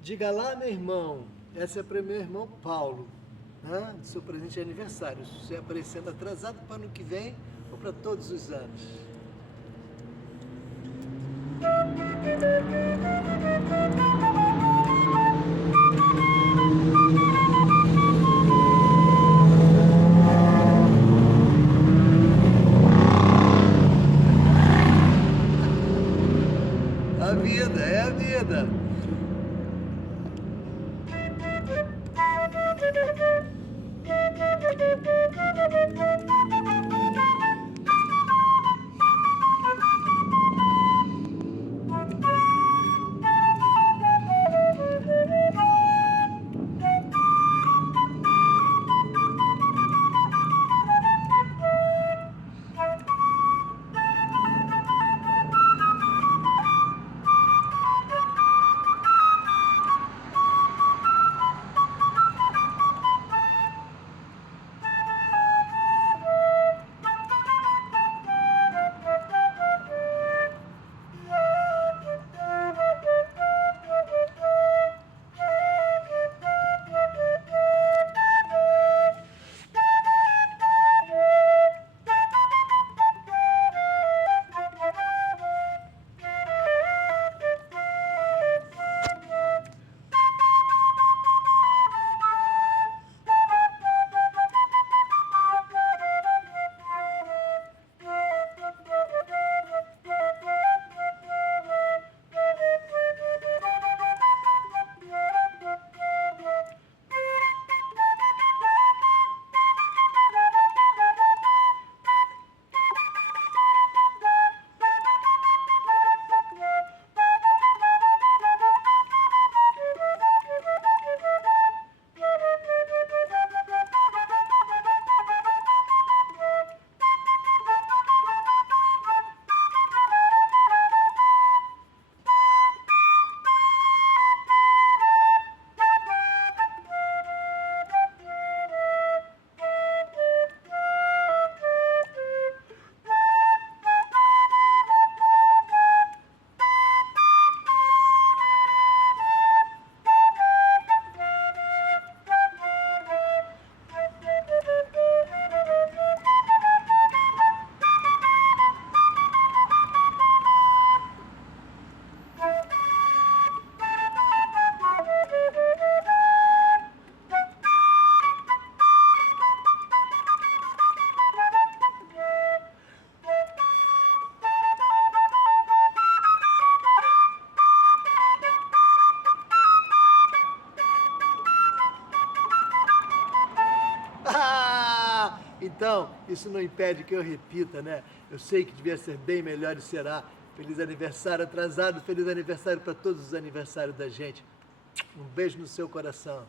Diga lá, meu irmão, essa é para o meu irmão Paulo, né? Do seu presente de aniversário. Você aparecendo atrasado para o ano que vem ou para todos os anos. A vida, é a vida. Então, isso não impede que eu repita, né? Eu sei que devia ser bem melhor e será. Feliz aniversário atrasado, feliz aniversário para todos os aniversários da gente. Um beijo no seu coração.